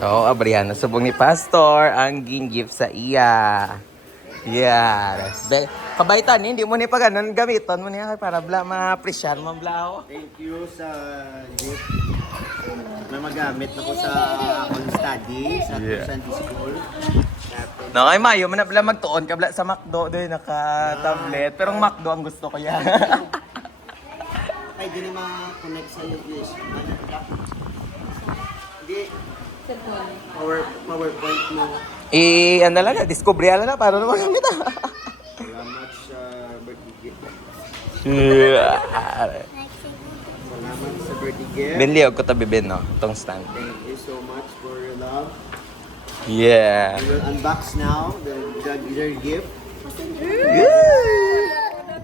So, abrihan na subong ni Pastor ang gift sa iya. Yeah. Kabaitan, hindi mo ni pa ganun gamiton mo niya para bla ma-appreciate mo bla. Thank you sa gift na magamit ako sa akong study sa Sunday School. No, ay mayo man na bla magtuon ka bla sa McDo doy naka-tablet. Pero ang McDo ang gusto ko yan. Pwede na ma-connect sa USB. Hindi. PowerPoint mo. Ano lang na, discovery na para naman gamit Salamat sa birthday gift. ah. Salamat sa birthday gift. Binliog ko tabi bin, no? Itong stand. Thank you so much for your love. Yeah. We will unbox now their gift.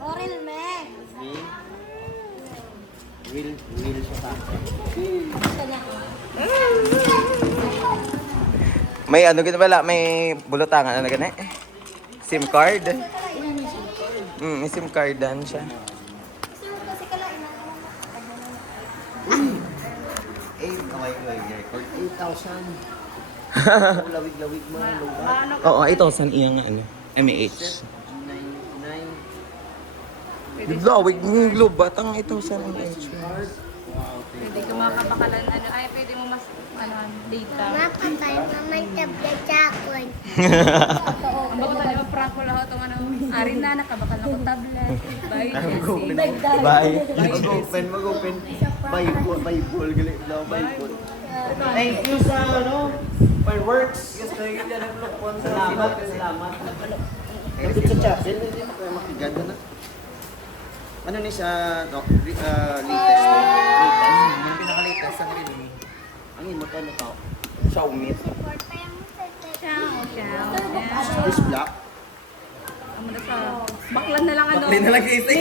Orel me. Me. Will siya sa akin. May ano gina bala, may bulutangan ano gani? SIM card. May SIM cardan siya. Kaway record 8,000. Lawig-lawig mo. Oo, 8,000 iyang ano. MAH. 99. Lawig ng globe batang 8,000 MAH. Pwede ka makabakalan, pwede mo mas, data. Mapatay naman tablet sa akin. Ang bago tayo, prank mo lang itong arin na, nakabakal ako tablet. Bye, Jessie. Bye. Mag-open. Bible. Galit daw, Bible. Thank you sa, fireworks. Salamat. Ito sa chapel, hindi mo kayo makiganda na. Ano ni sa latest? Yung pinaka-latest ang rin. Ang imo to? Xiaomi. Ciao. This black. Amo na sa, baklan na lang Bakli na lang isa.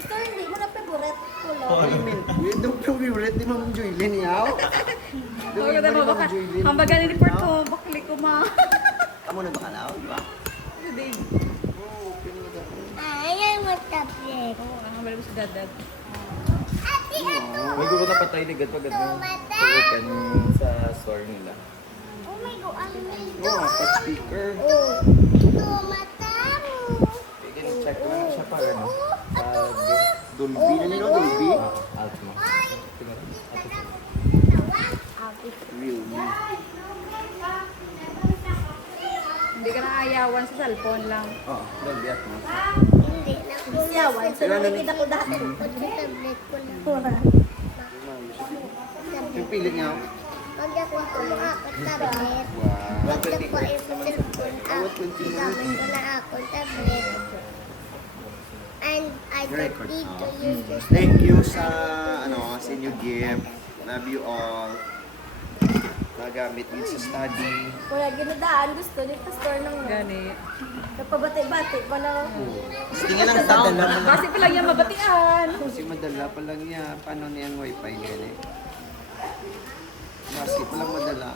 Ito hindi mo na favorite color. What do you mean? You don't favorite ni Ma'am Joylyn yaw? Huwag ka na mabakan. Hambagan ni Port ko, bakli ko ma. Amo na ba kalaw, di ba? Hindi. Ayaw mo tablet. Oo, ang hambal mo sa dadag. Ate, ito. May gulo na patay ligad pag ano. Open sa store nila. Oh my God, ang lindo. Oh, touch speaker. Ito, mata mo. Check ko lang siya para no. Dolby na nila, Dolby. Altmo. Ay, Realme. Hindi ka naayawan sa cellphone lang. Oh, Dolby Atmos. hindi na ko yawan. Sunod ako dati. Tablet ko lang. Yung pilit niya. Magdakuha ko mga tablet. Wow. Magdakuha yung cellphone ako. Gamit ko na ako tablet. And I don't need to use this. Thank you sa sa inyo gift. Love you all. Nagamit yun sa study. Wala ginadaan. Gusto ni Pastor nang Gani. napabati-bati pa na. Sige lang sa dala. Kasi pa lang yan mabatian. Kasi madala pa lang niya. Paano niya ang wifi gani? Kasi pa lang madala.